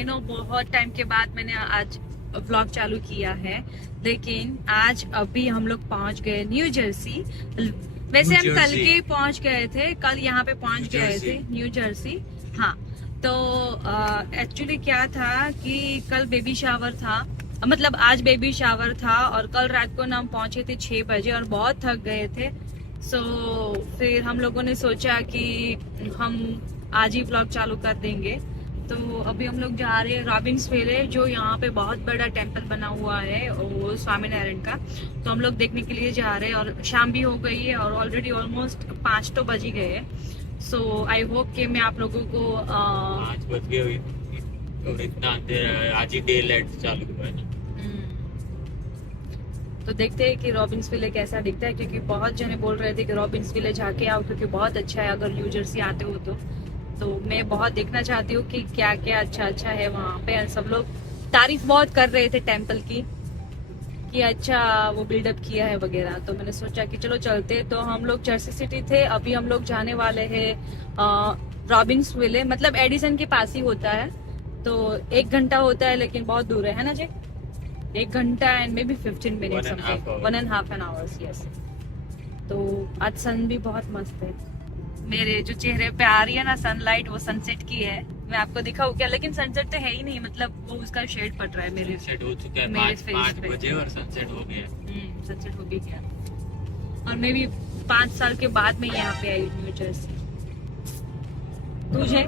I know बहुत time के बाद मैंने आज व्लॉग चालू किया है, लेकिन आज अभी हम लोग पहुंच गए न्यू जर्सी। वैसे हम कल के पहुंच गए थे, कल यहाँ पे पहुंच गए थे न्यू जर्सी। हाँ, तो एक्चुअली क्या था कि कल बेबी शावर था, मतलब आज बेबी शावर था और कल रात को हम पहुंचे थे 6 बजे और बहुत थक गए थे। सो फिर हम लोगों ने सोचा कि हम आज ही व्लॉग चालू कर देंगे। तो अभी हम लोग जा रहे हैं रॉबिन्सविले, जो यहाँ पे बहुत बड़ा टेम्पल बना हुआ है वो स्वामीनारायण का। तो हम लोग देखने के लिए जा रहे हैं और शाम भी हो गई है और ऑलरेडी ऑलमोस्ट 5 तो बज ही गए हैं। सो आई होप कि मैं आप लोगों को 5 बज गए हुई और इतना अंधेरा है, आज ही डे लाइट चालू हुआ है ना। तो देखते हैं कि रॉबिन्सविले कैसा दिखता है, क्योंकि बहुत जने बोल रहे थे कि रॉबिन्सविले जाके आओ क्योंकि बहुत अच्छा है अगर न्यू जर्सी आते हो तो मैं बहुत देखना चाहती हूँ कि क्या क्या अच्छा है वहाँ पे। सब लोग तारीफ बहुत कर रहे थे टेम्पल की कि अच्छा वो बिल्डअप किया है वगैरह। तो मैंने सोचा कि चलो चलते। तो हम लोग जर्सी सिटी थे, अभी हम लोग जाने वाले हैं रॉबिन्सविले, मतलब एडिसन के पास ही होता है। तो 1 घंटा होता है लेकिन बहुत दूर है ना जी? 1 घंटा and may be 15 minute something, 1.5 hours, yes. तो आज सन भी बहुत मस्त है, मेरे जो चेहरे पे आ रही है ना सनलाइट, वो सनसेट की है। मैं आपको दिखाऊं क्या? लेकिन सनसेट तो है ही नहीं, मतलब वो उसका शेड पड़ रहा है मेरे सनसेट हो चुका है, 5 बजे और सनसेट हो गया। सनसेट हो भी गया और मैं भी 5 साल के बाद में यहाँ पे आई न्यू जर्सी। तुझे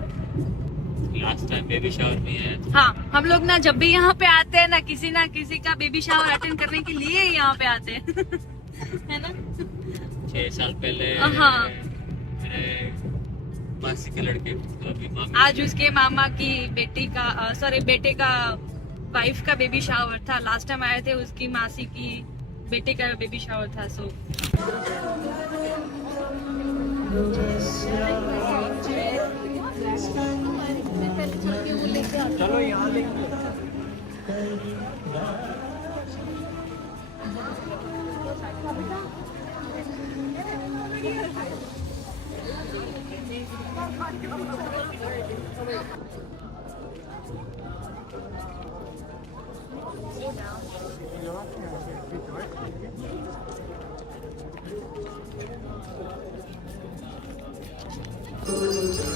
लास्ट टाइम बेबी शावर में है। हाँ, हम लोग ना जब भी यहाँ पे आते हैं ना किसी का बेबी शावर अटेंड करने के लिए यहाँ पे आते हैं है ना? 6 साल पहले हाँ, मेरे मासी के लड़के, तो अभी मामी, आज उसके मामा की बेटी का बेटे का वाइफ का बेबी शावर था। लास्ट टाइम आए थे उसकी मासी की बेटे का बेबी शावर था। सो चलो यहाँ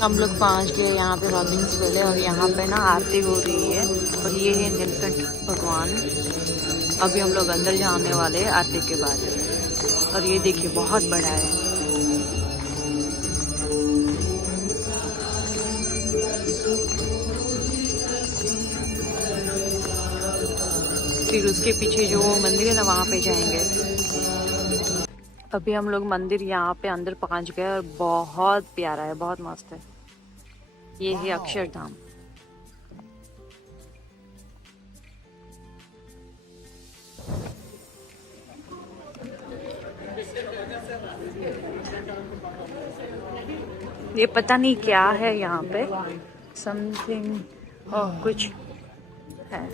हम लोग पहुंच गए यहाँ पे रॉबिन्सविले और यहाँ पे ना आरती हो रही है और ये है नीलकंठ भगवान। अभी हम लोग अंदर जाने वाले हैं आरती के बाद। और ये देखिए बहुत बड़ा है। फिर उसके पीछे जो मंदिर है ना वहाँ पे जाएंगे। अभी हम लोग मंदिर यहाँ पे अंदर पहुंच गए और बहुत प्यारा है, बहुत मस्त है। ये है अक्षरधाम। ये पता नहीं क्या है यहाँ पे, समथिंग कुछ है।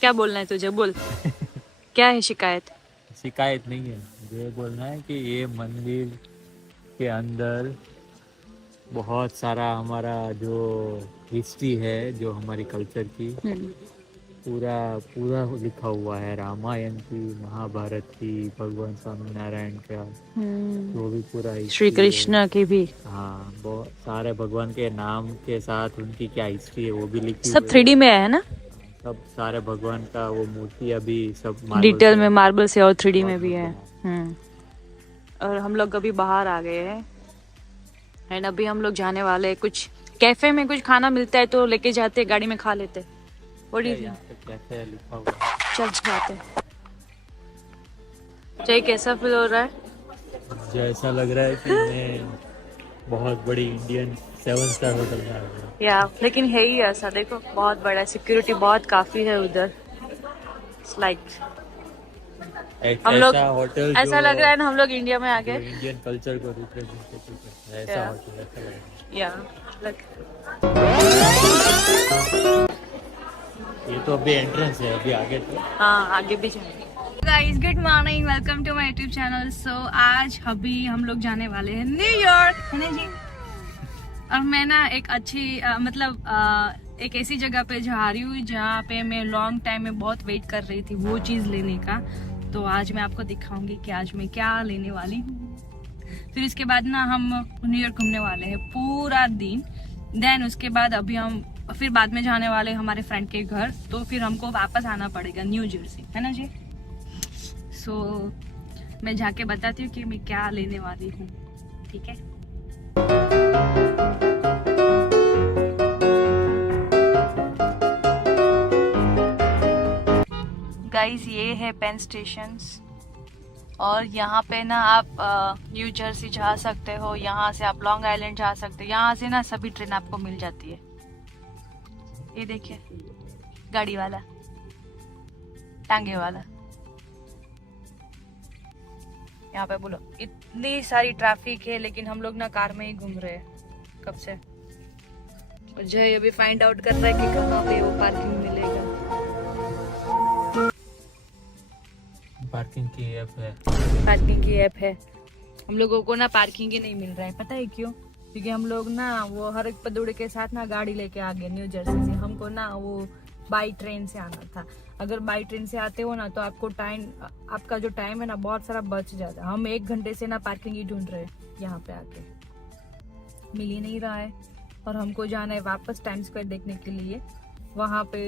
क्या बोलना है तुझे? बोल क्या है शिकायत? शिकायत नहीं है, मुझे बोलना है कि ये मंदिर के अंदर बहुत सारा हमारा जो हिस्ट्री है, जो हमारी कल्चर की पूरा लिखा हुआ है। रामायण की, महाभारत की, भगवान स्वामीनारायण का, वो भी पूरा श्री कृष्ण की भी। हाँ, बहुत सारे भगवान के नाम के साथ उनकी क्या हिस्ट्री है वो भी लिखी सब 3D में है ना? सब सारे भगवान का वो मूर्ति अभी सब डिटेल में मार्बल से और 3D में भी है। और हम लोग अभी बाहर आ गए हैं एंड अभी हम लोग जाने वाले हैं। कुछ कैफे में कुछ खाना मिलता है तो लेके जाते हैं, गाड़ी में खा लेते हैं। कैसे लिखा हुआ? चल जाते। जय, कैसा फील हो रहा है? जैसा लग रहा है कि मैं बहुत बड़ी इंडियन 7 स्टार होटल में आ गया। या लेकिन है ही ऐसा, देखो बहुत बड़ा, सिक्योरिटी बहुत काफी है उधर। लाइक हम लोग होटल ऐसा लग रहा है ना हम लोग इंडिया में आ गए। इंडियन कल्चर को रिप्रेजेंट करता है ऐसा होटल ऐसा लग रहा है। या लाइक ये तो अभी एंट्रेंस है, अभी आगे तो हाँ आगे भी जाएंगे। Guys, good morning, welcome to my YouTube channel. So आज अभी हम लोग जाने वाले हैं न्यूयॉर्क, है ना जी। और मैं ना एक अच्छी एक ऐसी जगह पे जा रही हूँ जहाँ पे मैं लॉन्ग टाइम में बहुत वेट कर रही थी वो चीज़ लेने का। तो आज मैं आपको दिखाऊंगी कि आज मैं क्या लेने वाली हूँ। फिर इसके बाद ना हम न्यूयॉर्क घूमने वाले हैं पूरा दिन। देन उसके बाद अभी हम फिर बाद में जाने वाले हमारे फ्रेंड के घर। तो फिर हमको वापस आना पड़ेगा न्यू जर्सी, है ना जी। सो मैं जाके बताती हूँ कि मैं क्या लेने वाली हूँ, ठीक है। गाइस, ये है पेन स्टेशंस और यहाँ पे ना आप न्यू जर्सी जा सकते हो, यहाँ से आप लॉन्ग आइलैंड जा सकते हो। यहाँ से ना सभी ट्रेन आपको मिल जाती है। ये देखिए, गाड़ी वाला, टांगे वाला। यहाँ पे बोलो इतनी सारी ट्रैफिक है, लेकिन हम लोग ना कार में ही घूम रहे हैं कब से। जय अभी फाइंड आउट कर रहा है कि कहाँ पे वो पार्किंग मिलेगा। पार्किंग की ऐप है, पार्किंग की ऐप है। हम लोगों को ना पार्किंग ही नहीं मिल रहा है, पता है क्यों? क्योंकि हम लोग ना वो हर एक पदौड़े के साथ ना गाड़ी लेके आ गए न्यू जर्सी से। हमको ना वो बाई ट्रेन से आना था। अगर बाई ट्रेन से आते हो ना तो आपका जो टाइम है ना बहुत सारा बच जाता। हम 1 घंटे से ना पार्किंग ही ढूंढ रहे हैं, यहाँ पे आके मिल ही नहीं रहा है। और हमको जाना है वापस टाइम स्क्वायर देखने के लिए। वहाँ पे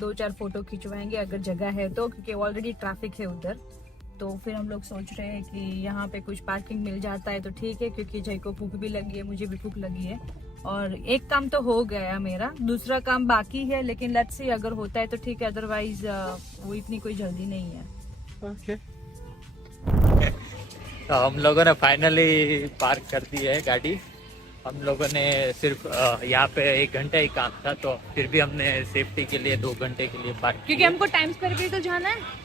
2-4 फोटो खिंचवाएंगे अगर जगह है तो, क्योंकि ऑलरेडी ट्रैफिक है उधर। तो फिर हम लोग सोच रहे हैं कि यहाँ पे कुछ पार्किंग मिल जाता है तो ठीक है, क्योंकि जय को भूख भी लगी है, मुझे भी भूख लगी है। और एक काम तो हो गया मेरा, दूसरा काम बाकी है, लेकिन लेट्स सी अगर होता है तो ठीक है, अदरवाइज वो इतनी कोई जल्दी नहीं है। ओके। तो हम लोगों ने फाइनली पार्क कर दी है गाड़ी। हम लोगों ने सिर्फ यहाँ पे 1 घंटे ही काम था, तो फिर भी हमने सेफ्टी के लिए 2 घंटे के लिए पार्क क्योंकि हमको टाइम स्क्वायर भी तो जाना है।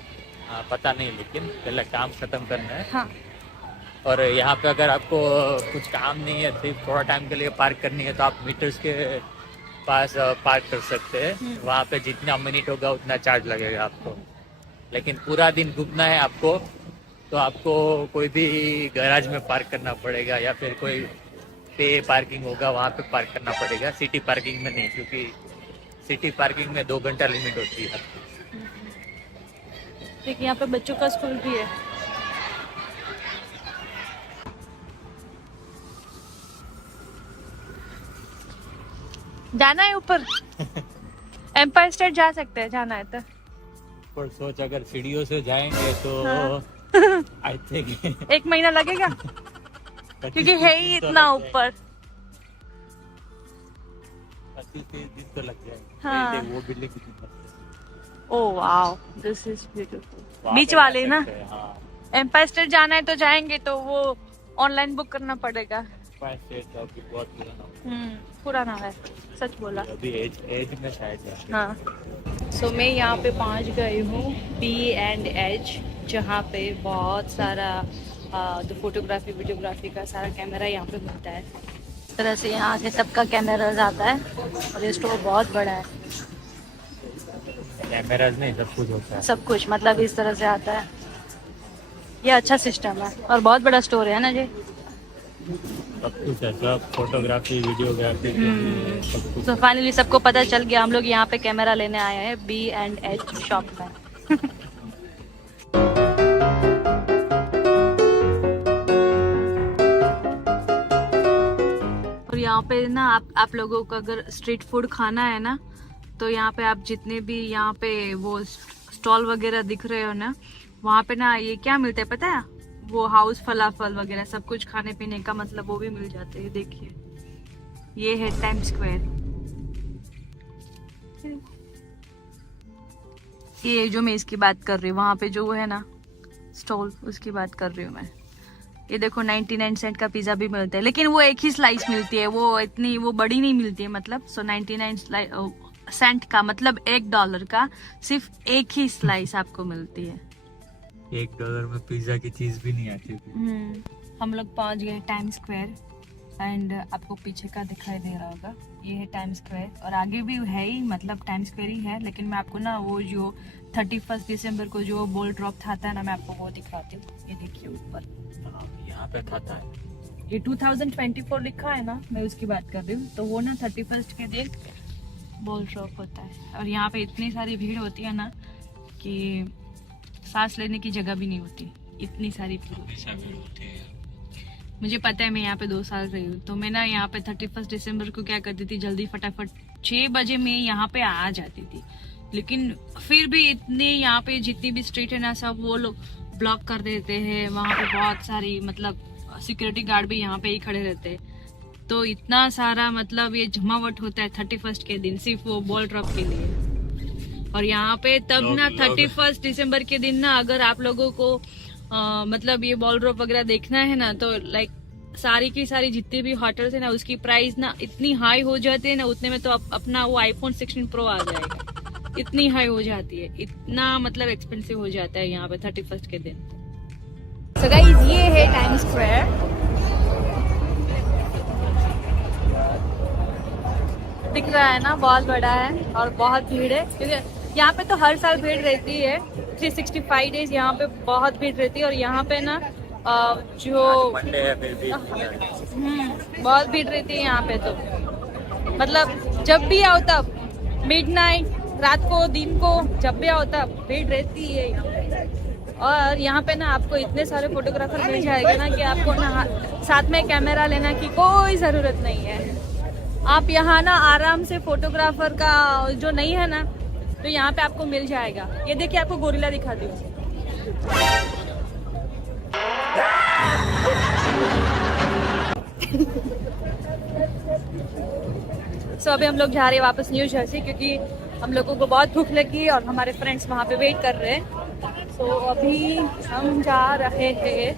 पता नहीं, लेकिन पहले काम खत्म करना है। हाँ। और यहाँ पे अगर आपको कुछ काम नहीं है, सिर्फ थोड़ा टाइम के लिए पार्क करनी है, तो आप मीटर्स के पास पार्क कर सकते हैं। वहाँ पे जितना मिनट होगा उतना चार्ज लगेगा आपको। लेकिन पूरा दिन घूमना है आपको, तो आपको कोई भी गैराज में पार्क करना पड़ेगा, या फिर कोई पे पार्किंग होगा वहाँ पे पार्क करना पड़ेगा। सिटी पार्किंग में नहीं, क्योंकि सिटी पार्किंग में 2 घंटा लिमिट होती है। देखिए, यहाँ पे बच्चों का स्कूल भी है। जाना है ऊपर। एम्पायर स्टेट जा सकते हैं, जाना है तो। पर सोच, अगर सीढ़ियों से जाएंगे तो आई थिंक 1 महीना लगेगा, क्योंकि है ही इतना ऊपर। 25 दिन तो लग जाएगा। हाँ। वो बिल्डिंग कितनी मस्त है। Oh wow, this is beautiful. बीच वाले ना। हाँ। एम्पायर स्टेट जाना है तो जाएंगे, तो वो ऑनलाइन बुक करना पड़ेगा। एम्पायर स्टेट का भी बहुत पुराना है, सच बोला। अभी एज में शायद है। हाँ। सो मैं यहाँ पे पहुँच गई हूँ B&H, जहाँ पे बहुत सारा तो फोटोग्राफी वीडियोग्राफी का सारा कैमरा यहाँ पे मिलता है। इस तरह से यहाँ से सबका कैमरा आता है, और ये स्टोर बहुत बड़ा है। कैमराज नहीं, सब कुछ होता है। सब कुछ मतलब इस तरह से आता है। ये अच्छा सिस्टम है और बहुत बड़ा स्टोर है ना जी। सब कुछ है, सब फोटोग्राफी वीडियोग्राफी सब कुछ। तो फाइनली सबको पता चल गया, हम लोग यहाँ पे कैमरा लेने आए हैं B&H शॉप में। और यहाँ पे ना आप लोगों को अगर स्ट्रीट फूड खाना है ना, तो यहाँ पे आप जितने भी यहाँ पे वो स्टॉल वगैरह दिख रहे हो ना, वहाँ पे ना ये क्या मिलता है पता है? वो हाउस फलाफल वगैरह सब कुछ खाने पीने का, मतलब वो भी मिल जाते हैं। देखिए, ये है टाइम स्क्वायर। ये जो मैं इसकी बात कर रही हूँ, वहाँ पे जो वो है ना स्टॉल, उसकी बात कर रही हूँ मैं। ये देखो 99 सेंट का पिज्जा भी मिलता है, लेकिन वो एक ही स्लाइस मिलती है, वो बड़ी नहीं मिलती है। मतलब 99 सेंट का मतलब $1 का सिर्फ एक ही स्लाइस आपको मिलती है। $1 में पिज्जा की चीज भी नहीं आती। हम लोग पहुंच गए टाइम स्क्वायर। एंड आपको पीछे का दिखाई दे रहा होगा, ये है टाइम स्क्वायर और आगे भी है ही, मतलब टाइम स्क्वायर ही है, लेकिन मैं आपको ना वो जो 31 दिसंबर को जो बॉल ड्रॉप था ना, मैं आपको वो दिखाती हूँ। ये देखिए ऊपर यहाँ पे खाता है, ये 2024 लिखा है ना, मैं उसकी बात कर रही हूँ। तो वो ना 31 के दिन बॉल ड्रॉप होता है और यहाँ पे इतनी सारी भीड़ होती है ना कि सांस लेने की जगह भी नहीं होती, इतनी सारी भीड़। मुझे पता है, मैं यहाँ पे 2 साल रही हूँ, तो मैं ना यहाँ पे 31 दिसंबर को क्या करती थी, जल्दी फटाफट 6 बजे मैं यहाँ पे आ जाती थी। लेकिन फिर भी इतनी यहाँ पे जितनी भी स्ट्रीट है ना, सब वो लोग ब्लॉक कर देते हैं। वहाँ पे बहुत सारी मतलब सिक्योरिटी गार्ड भी यहाँ पे ही खड़े रहते हैं। तो इतना सारा मतलब ये जमावट होता है 31 के दिन सिर्फ वो बॉल ड्रॉप के लिए। और यहाँ पे तब ना 31 दिसंबर के दिन ना, अगर आप लोगों को मतलब ये बॉल ड्रॉप वगैरह देखना है ना, तो लाइक सारी की सारी जितनी भी होटल्स है ना, उसकी प्राइस ना इतनी हाई हो जाती है ना, उतने में तो अपना वो iPhone 16 Pro आ जाएगा। इतनी हाई हो जाती है, इतना मतलब एक्सपेंसिव हो जाता है यहाँ पे 31 के दिन। So guys, ये है टाइम स्क्वायर। दिख रहा है ना, बहुत बड़ा है और बहुत भीड़ है, क्योंकि यहाँ पे तो हर साल भीड़ रहती है। 365 डेज यहाँ पे बहुत भीड़ रहती है। और यहाँ पे ना जो मंडे है फिर भी बहुत भीड़ रहती है यहाँ पे। तो मतलब जब भी आओ तब, मिडनाइट, रात को, दिन को, जब भी आओ तब भीड़ रहती है यहाँ पे। और यहाँ पे ना आपको इतने सारे फोटोग्राफर मिल जाएंगे ना कि आपको ना साथ में कैमरा लेना की कोई ज़रूरत नहीं है। आप यहाँ ना आराम से फोटोग्राफर का जो नहीं है ना, तो यहाँ पे आपको मिल जाएगा। ये देखिए, आपको गोरिल्ला दिखाती हूँ। सो अभी हम लोग जा रहे हैं वापस न्यू जर्सी, क्योंकि हम लोगों को बहुत भूख लगी और हमारे फ्रेंड्स वहाँ पे वेट कर रहे हैं। सो अभी हम जा रहे हैं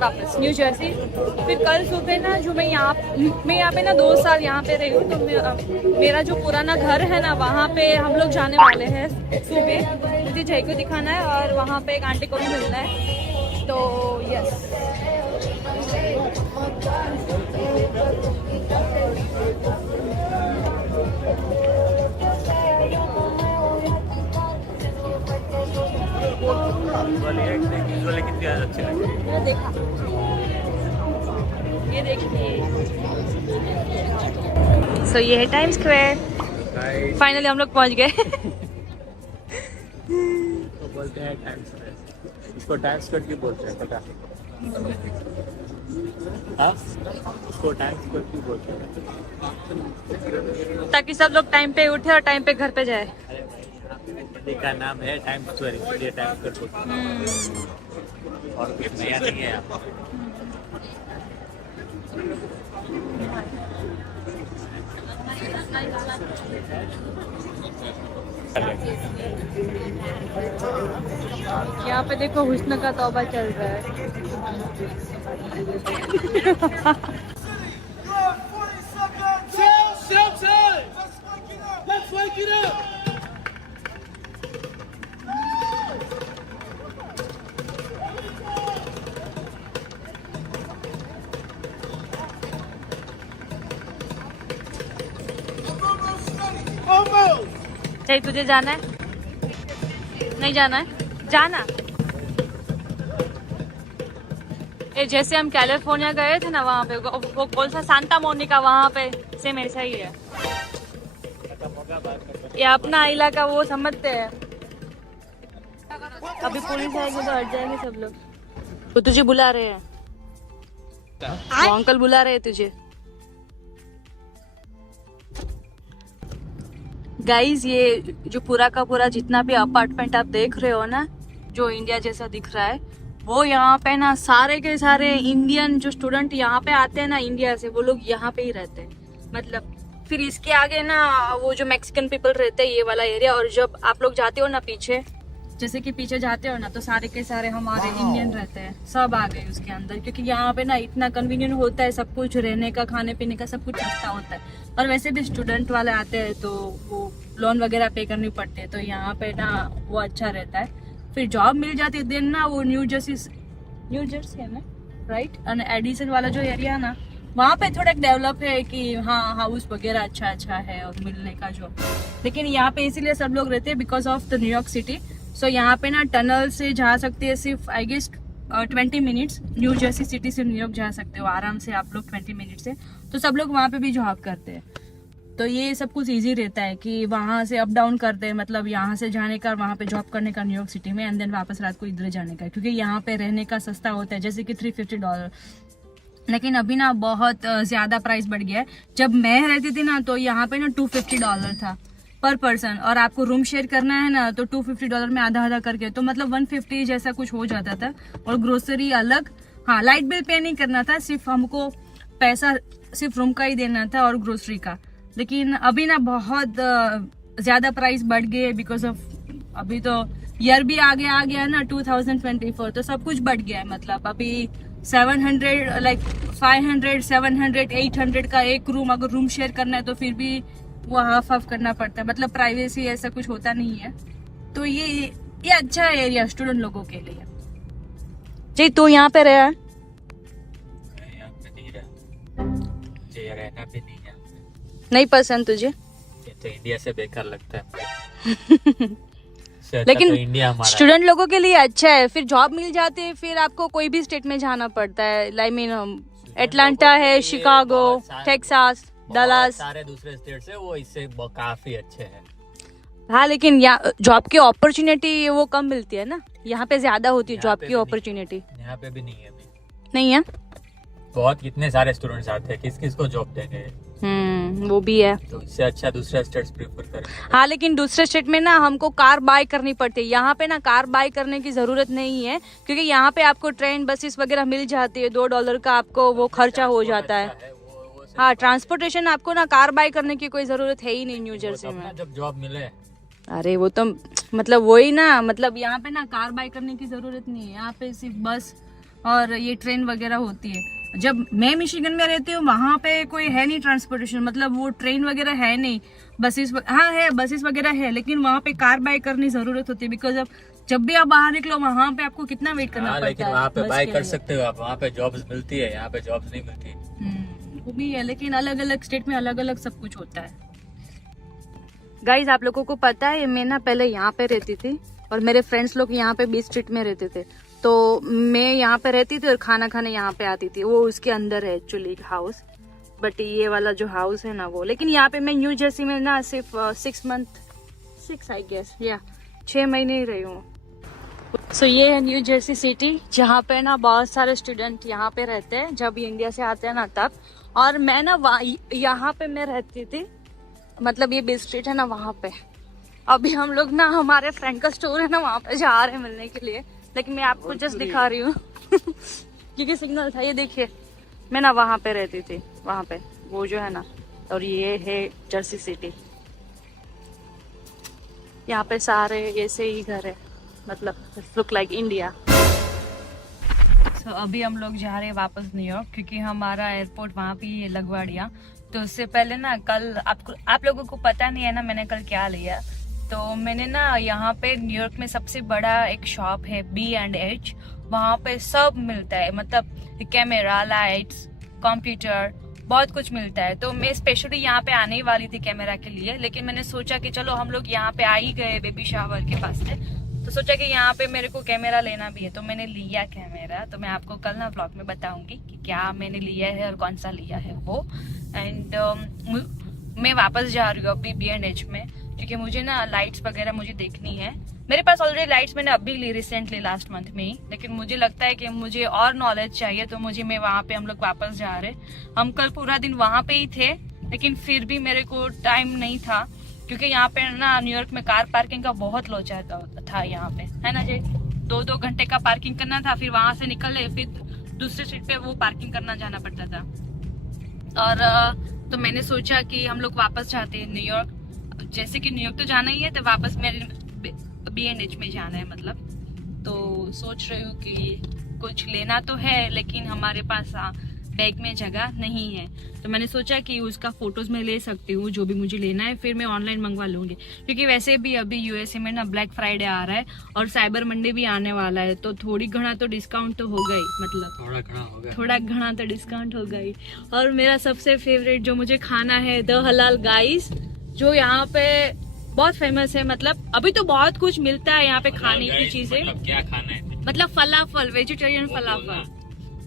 वापस न्यू जर्सी। फिर कल सुबह ना, जो मैं यहाँ पे ना 2 साल यहाँ पे रही हूँ, तो मेरा जो पुराना घर है ना, वहाँ पे हम लोग जाने वाले हैं सुबह। मुझे जय को दिखाना है और वहाँ पे एक आंटी को भी मिलना है। तो यस, वाले कितने अच्छे लगे। मैंने देखा, ये देखिए। सो ये है टाइम स्क्वायर। फाइनली हम लोग पहुंच गए। तो बोलते हैं टाइम स्क्वायर, इसको टाइम स्क्वायर क्यों बोलते हैं पता? हाँ, इसको टाइम स्क्वायर क्यों बोलते हैं? ताकि सब लोग टाइम पे उठे और टाइम पे घर पे जाए। अरे भाई, दिल्ली का नाम है टाइम स्क्वायर, इसलिए टाइम स्क्वायर बोलते हैं, और कुछ नया नहीं है यहाँ। यहाँ पे देखो, हुस्न का तौबा चल रहा है। Let's wake it up! चाहिए तुझे जाना है? नहीं जाना है? जाना। ये जैसे हम कैलिफोर्निया गए थे ना, वहाँ पे वो कौन सा सांता मोनिका, वहाँ पे सेम ऐसा ही है। ये अपना इलाका वो समझते हैं। अभी पुलिस आएगी तो हट जाएंगे सब लोग। वो तुझे बुला रहे हैं, वो अंकल बुला रहे हैं तुझे। गाइज, ये जो पूरा का पूरा जितना भी अपार्टमेंट आप देख रहे हो ना, जो इंडिया जैसा दिख रहा है, वो यहाँ पे ना सारे के सारे इंडियन जो स्टूडेंट यहाँ पे आते हैं ना इंडिया से, वो लोग यहाँ पे ही रहते हैं। मतलब फिर इसके आगे ना वो जो मैक्सिकन पीपल रहते हैं, ये वाला एरिया। और जब आप लोग जाते हो ना पीछे, जैसे कि पीछे जाते हो ना, तो सारे के सारे हमारे इंडियन रहते हैं, सब आ गए उसके अंदर। क्योंकि यहाँ पे ना इतना कन्वीनियंट होता है, सब कुछ रहने का, खाने पीने का, सब कुछ सस्ता होता है। और वैसे भी स्टूडेंट वाले आते हैं तो वो लोन वगैरह पे करनी पड़ती है, तो यहाँ पे ना वो अच्छा रहता है। फिर जॉब मिल जाती है देन ना, वो न्यू जर्सी है ना, राइट। और एडिसन वाला जो एरिया है ना, वहाँ पे थोड़ा डेवलप है कि हाँ हाउस वगैरह अच्छा है और मिलने का जो, लेकिन यहाँ पे इसीलिए सब लोग रहते हैं because of the New York city. So यहाँ पे ना टनल से जा सकते हैं सिर्फ I guess 20 minutes. New Jersey City से न्यूयॉर्क जा सकते हो आराम से आप लोग 20 मिनट से। तो सब लोग वहाँ पे भी जॉब करते हैं, तो ये सब कुछ इजी रहता है कि वहाँ से अप डाउन करते हैं, मतलब यहाँ से जाने का वहाँ पे जॉब करने का न्यूयॉर्क सिटी में, एंड देन वापस रात को इधर जाने का, क्योंकि यहाँ पे रहने का सस्ता होता है जैसे कि $350। लेकिन अभी ना बहुत ज्यादा प्राइस बढ़ गया है। जब मैं रहती थी ना तो यहाँ पे ना $250 था पर पर्सन, और आपको रूम शेयर करना है ना तो $250 में आधा आधा करके, तो मतलब 150 जैसा कुछ हो जाता था। और ग्रोसरी अलग, हाँ लाइट बिल पे नहीं करना था, सिर्फ हमको पैसा सिर्फ रूम का ही देना था और ग्रोसरी का। लेकिन अभी ना बहुत ज्यादा प्राइस बढ़ गए बिकॉज ऑफ अभी तो ईयर भी आगे आ गया ना 2024, तो सब कुछ बढ़ गया है। मतलब अभी 700 लाइक 500 700 800 का एक रूम, अगर रूम शेयर करना है तो फिर भी वो हाफ करना पड़ता है, मतलब प्राइवेसी ऐसा कुछ होता नहीं है। तो ये अच्छा है एरिया स्टूडेंट लोगों के लिए। जी तू यहाँ पे रहा है? यहाँ पे नहीं रहा, मुझे रहना भी नहीं है, नहीं पसंद तुझे? ये तो इंडिया से बेकार लगता है। लेकिन तो इंडिया हमारा स्टूडेंट लोगों के लिए अच्छा है, फिर जॉब मिल जाती है, फिर आपको कोई भी स्टेट में जाना पड़ता है। आई मीन एटलांटा है, शिकागो, टेक्सास, डलास, सारे दूसरे स्टेट से वो इससे काफी अच्छे हैं। हाँ लेकिन यहाँ जॉब की अपॉर्चुनिटी वो कम मिलती है ना, यहाँ पे ज्यादा होती है जॉब की अपॉर्चुनिटी। यहाँ पे भी नहीं है अभी, नहीं है? बहुत कितने सारे स्टूडेंट्स आते हैं, किस किस को जॉब देंगे? वो भी है। तो इससे अच्छा दूसरे स्टेट्स प्रेफर करें। हाँ लेकिन दूसरे स्टेट में ना हमको कार बाय करनी पड़ती है, यहाँ पे ना कार बाय करने की जरूरत नहीं है, क्योंकि यहाँ पे आपको ट्रेन बसेस वगैरह मिल जाती है। $2 का आपको वो खर्चा हो जाता है। हाँ ट्रांसपोर्टेशन आपको ना कार बाय करने की कोई जरूरत है ही नहीं न्यू जर्सी में, जब जॉब मिले। अरे वो तो मतलब वही ना, मतलब यहाँ पे ना कार बाय करने की जरूरत नहीं है, यहाँ पे सिर्फ बस और ये ट्रेन वगैरह होती है। जब मैं मिशिगन में रहती हूँ वहाँ पे कोई है नहीं ट्रांसपोर्टेशन, मतलब वो ट्रेन वगैरह है नहीं, बसेस हाँ है, बसेस वगैरह है, लेकिन वहाँ पे कार बाय करनी जरूरत होती है बिकॉज ऑफ जब भी आप बाहर निकलो वहाँ पे आपको कितना वेट करना पड़ता है। लेकिन वहाँ पे बाय कर सकते हो आप, वहाँ पे जॉब्स मिलती है, यहाँ पे जॉब्स नहीं मिलती। वो भी है, लेकिन अलग अलग स्टेट में अलग अलग सब कुछ होता है। गाइज आप लोगों को पता है मैं ना पहले यहाँ पे रहती थी और मेरे फ्रेंड्स लोग यहाँ पे बीच स्ट्रीट में रहते थे, तो मैं यहाँ पे रहती थी और खाना खाने यहाँ पे आती थी। वो उसके अंदर है एक्चुअली हाउस, बट ये वाला जो हाउस है ना वो, लेकिन यहाँ पे मैं न्यू जर्सी में ना सिर्फ 6 आई गेस या 6 महीने ही रही हूँ। सो ये है न्यू जर्सी सिटी, जहाँ पे ना बहुत सारे स्टूडेंट यहाँ पे रहते हैं जब ये इंडिया से आते हैं ना तब। और मैं ना यहाँ पे मैं रहती थी, मतलब ये बीच स्ट्रीट है ना वहाँ पे। अभी हम लोग ना हमारे फ्रेंड का स्टोर है ना वहाँ पे जा रहे हैं मिलने के लिए, लेकिन मैं आपको जस्ट दिखा रही हूँ क्योंकि सिग्नल था। ये देखिए मैं ना वहाँ पे रहती थी, वहाँ पे वो जो है ना, और ये है जर्सी सिटी। यहाँ पे सारे ऐसे ही घर है, मतलब लुक लाइक इंडिया। अभी हम लोग जा रहे हैं वापस न्यूयॉर्क, क्योंकि हमारा एयरपोर्ट वहाँ पे ही है लगवाड़िया। तो उससे पहले ना कल आप लोगों को पता नहीं है ना मैंने कल क्या लिया। तो मैंने ना यहाँ पे न्यूयॉर्क में सबसे बड़ा एक शॉप है B&H, वहाँ पे सब मिलता है, मतलब कैमरा, लाइट्स, कंप्यूटर, बहुत कुछ मिलता है। तो मैं स्पेशली यहाँ पे आने ही वाली थी कैमरा के लिए, लेकिन मैंने सोचा कि चलो हम लोग यहाँ पे आ ही गए बेबी शावर के पास से, तो सोचा कि यहाँ पे मेरे को कैमरा लेना भी है, तो मैंने लिया कैमरा। तो मैं आपको कल ना व्लॉग में बताऊंगी कि क्या मैंने लिया है और कौन सा लिया है वो। एंड मैं वापस जा रही हूँ अभी B&H में, क्योंकि मुझे ना लाइट्स वगैरह मुझे देखनी है। मेरे पास ऑलरेडी लाइट्स मैंने अभी ली रिसेंटली लास्ट मंथ में ही, लेकिन मुझे लगता है कि मुझे और नॉलेज चाहिए, तो मैं वहाँ पे हम लोग वापस जा रहे। हम कल पूरा दिन वहाँ पे ही थे, लेकिन फिर भी मेरे को टाइम नहीं था, क्योंकि यहाँ पे ना न्यूयॉर्क में कार पार्किंग का बहुत लोचा था यहाँ पे, है ना जी। 2-2 घंटे का पार्किंग करना था, फिर वहां से निकले, फिर दूसरे स्ट्रीट पे वो पार्किंग करना जाना पड़ता था। और तो मैंने सोचा कि हम लोग वापस जाते हैं न्यूयॉर्क। जैसे कि न्यूयॉर्क तो जाना ही है, तो वापस मेरे B&H में जाना है मतलब। तो सोच रही हूँ कि कुछ लेना तो है, लेकिन हमारे पास बैग में जगह नहीं है, तो मैंने सोचा कि उसका फोटोज मैं ले सकती हूँ जो भी मुझे लेना है, फिर मैं ऑनलाइन मंगवा लूंगी। क्योंकि वैसे भी अभी यूएसए में ना ब्लैक फ्राइडे आ रहा है और साइबर मंडे भी आने वाला है, तो थोड़ी घना तो डिस्काउंट तो होगा ही, मतलब थोड़ा घना तो डिस्काउंट होगा ही। और मेरा सबसे फेवरेट जो मुझे खाना है द हलाल गाइस, जो यहाँ पे बहुत फेमस है। मतलब अभी तो बहुत कुछ मिलता है यहाँ पे खाने की चीजें। मतलब क्या खाना है? मतलब फलाफल, वेजिटेरियन फलाफल,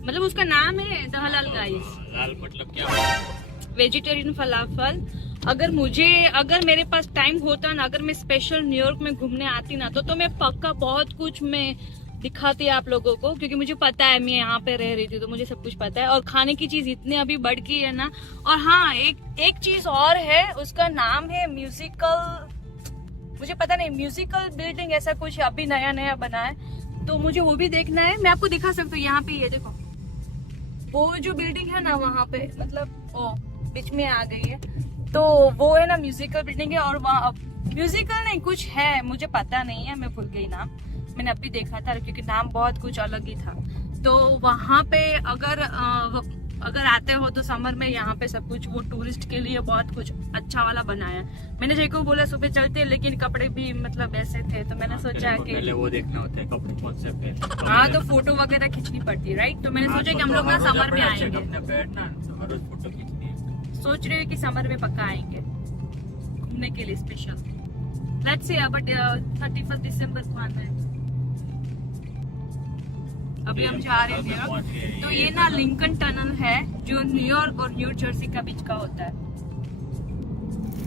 मतलब उसका नाम है द हलाल गाइस। लाल मतलब क्या? वेजिटेरियन फलाफल। अगर मेरे पास टाइम होता ना, अगर मैं स्पेशल न्यूयॉर्क में घूमने आती ना, तो मैं पक्का बहुत कुछ मैं दिखाती आप लोगों को, क्योंकि मुझे पता है, मैं यहाँ पे रह रही थी तो मुझे सब कुछ पता है। और खाने की चीज इतनी अभी बढ़ गई है ना। और हाँ, एक चीज और है, उसका नाम है म्यूजिकल, मुझे पता नहीं, म्यूजिकल बिल्डिंग ऐसा कुछ अभी नया नया बना है, तो मुझे वो भी देखना है। मैं आपको दिखा सकती हूँ, यहाँ पे ये देखो, वो जो बिल्डिंग है ना वहाँ पे, मतलब ओ बीच में आ गई है, तो वो है ना म्यूजिकल बिल्डिंग है। और वहाँ म्यूजिकल नहीं कुछ है, मुझे पता नहीं है, मैं भूल गई नाम, मैंने अभी देखा था क्योंकि नाम बहुत कुछ अलग ही था। तो वहाँ पे अगर आते हो तो समर में यहाँ पे सब कुछ वो टूरिस्ट के लिए बहुत कुछ अच्छा वाला बनाया। मैंने जय को बोला सुबह चलते, लेकिन कपड़े भी मतलब ऐसे थे, तो मैंने सोचा कि पहले वो देखना होता है कपड़े कौन से पहने। हाँ, तो फोटो वगैरह खींचनी पड़ती है, राइट। तो मैंने सोचा कि हम लोग ना समर में आएंगे, फोटो खींचनी है। सोच रहे हो कि समर में पक्का आएंगे घूमने के लिए स्पेशल। लेट्स सी, बट 31 दिसंबर को आना है। अभी हम जा रहे हैं न्यूयॉर्क। तो ये ना लिंकन टनल है जो न्यूयॉर्क और न्यू जर्सी का बीच का होता है।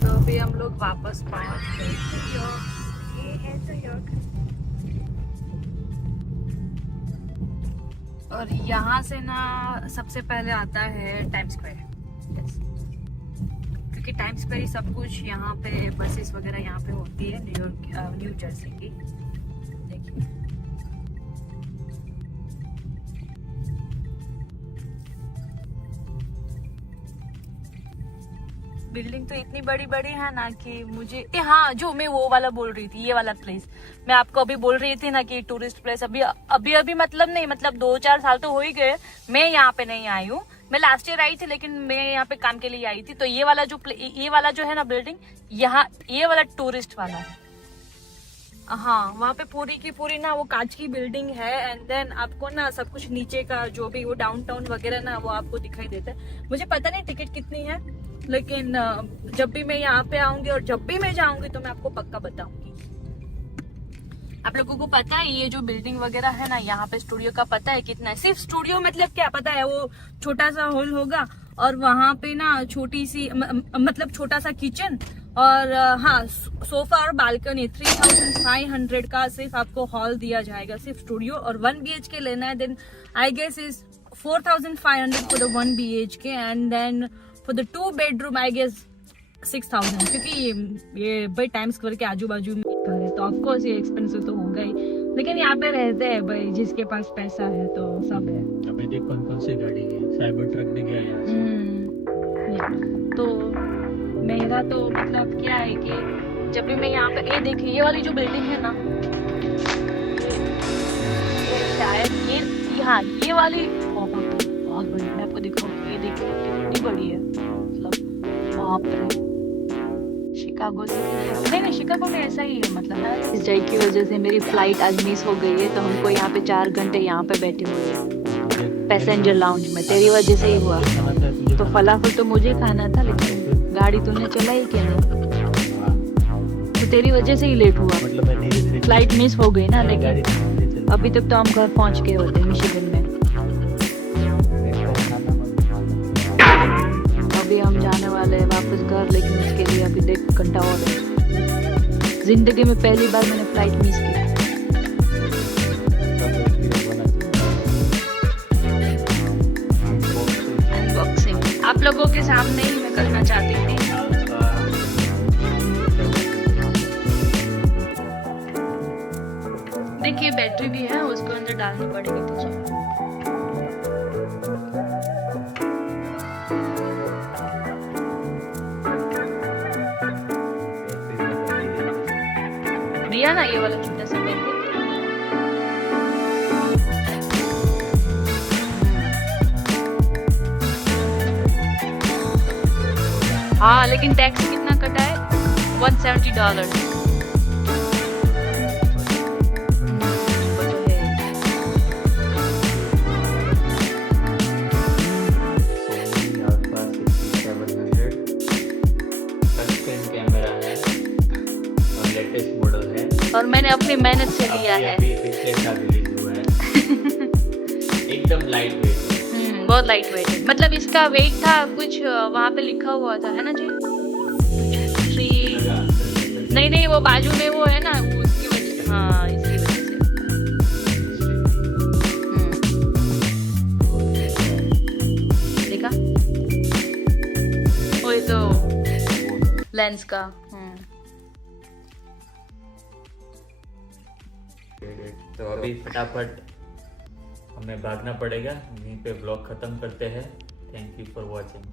तो अभी हम लोग वापस पहुंच गए न्यूयॉर्क। ये है न्यूयॉर्क, और यहाँ से ना सबसे पहले आता है टाइम स्क्वायर, क्योंकि टाइम स्क्वायर ही सब कुछ, यहाँ पे बसेस वगैरह यहाँ पे होती है न्यूयॉर्क न्यू जर्सी की। देखिए बिल्डिंग तो इतनी बड़ी बड़ी है ना कि मुझे हाँ, जो मैं वो वाला बोल रही थी, ये वाला प्लेस मैं आपको अभी बोल रही थी ना कि टूरिस्ट प्लेस अभी मतलब नहीं, मतलब 2-4 साल तो हो ही गए मैं यहाँ पे नहीं आई हूँ। मैं लास्ट ईयर आई थी, लेकिन मैं यहाँ पे काम के लिए आई थी। तो ये वाला जो है ना बिल्डिंग, यहाँ ये वाला टूरिस्ट वाला है। हाँ, वहाँ पे पूरी की पूरी ना वो कांच की बिल्डिंग है, एंड देन आपको ना सब कुछ नीचे का जो भी वो डाउनटाउन वगैरह ना वो आपको दिखाई देता है। मुझे पता नहीं टिकट कितनी है, लेकिन जब भी मैं यहाँ पे आऊंगी और जब भी मैं जाऊंगी तो मैं आपको पक्का बताऊंगी। आप लोगों को पता है ये जो बिल्डिंग वगैरह है ना, यहाँ पे स्टूडियो का पता है कितना है? सिर्फ स्टूडियो मतलब क्या पता है, वो छोटा सा हॉल होगा और वहाँ पे ना छोटी सी मतलब छोटा सा किचन, और हाँ सोफा और बालकनी। 3500 का सिर्फ आपको हॉल दिया जाएगा, सिर्फ स्टूडियो। और 1 BHK लेना है, then I guess is 4500 for the 1 BHK, and then for the 2 bedroom I guess 6000, क्योंकि ये भाई टाइम स्क्वायर के आजू बाजू में घर है, तो ऑफकोर्स ये एक्सपेंसिव तो होगा ही, लेकिन यहाँ पे रहते हैं भाई, जिसके पास पैसा है तो सब है। अभी देख कौन सी गाड़ी है, साइबर ट्रक ने क्या है। तो मेरा तो मतलब क्या है कि जब भी मैं यहाँ पे ये देखिए, ये वाली जो बिल्डिंग है ना, ये शायद ये हाँ ये वाली बहुत बड़ी, मैं आपको दिखाऊंगी। ये देखिए कितनी बड़ी है, मतलब बाप रे। शिकागो से नहीं, शिकागो में ऐसा ही है, मतलब इस जय की वजह से मेरी फ्लाइट आज मिस हो गई है, तो हमको यहाँ पे 4 घंटे यहाँ पे बैठे हुए हैं पैसेंजर लाउंज में, तेरी वजह से ही हुआ। तो फलाफल तो मुझे खाना था, लेकिन गाड़ी तूने चलाई क्या नहीं, तो तेरी वजह से ही लेट हुआ, मतलब फ्लाइट मिस हो गई ना। लेकिन अभी तक तो हम घर पहुँच गए होते मिशिगन में। अभी हम जाने वाले हैं वापस घर, लेकिन उसके लिए अभी 1.5 घंटा और है। जिंदगी में पहली बार मैंने फ्लाइट मिस की। अनबॉक्सिंग आप लोगों के सामने ही मैं करना चाहती थी। देखिए बैटरी भी है, उसको अंदर डालनी पड़ेगी तुझे। दिया ना ये वाला छोटा सा बैग। हाँ लेकिन टैक्स कितना कटा है? $170। लेटेस्ट मॉडल है और मैंने अपनी मेहनत से लिया है। अभी पिछले साल रिलीज हुआ है। एकदम लाइट वेट। बहुत लाइट वेट है। मतलब इसका वेट था कुछ वहाँ पे लिखा हुआ था, है ना जी? 3 नहीं वो बाजू में वो है ना, वो उसकी वजह से, हाँ इसकी वजह से। देखा? वो ये तो लेंस का। तो अभी फटाफट हमें भागना पड़ेगा, यहीं पे ब्लॉग खत्म करते हैं। Thank you for watching.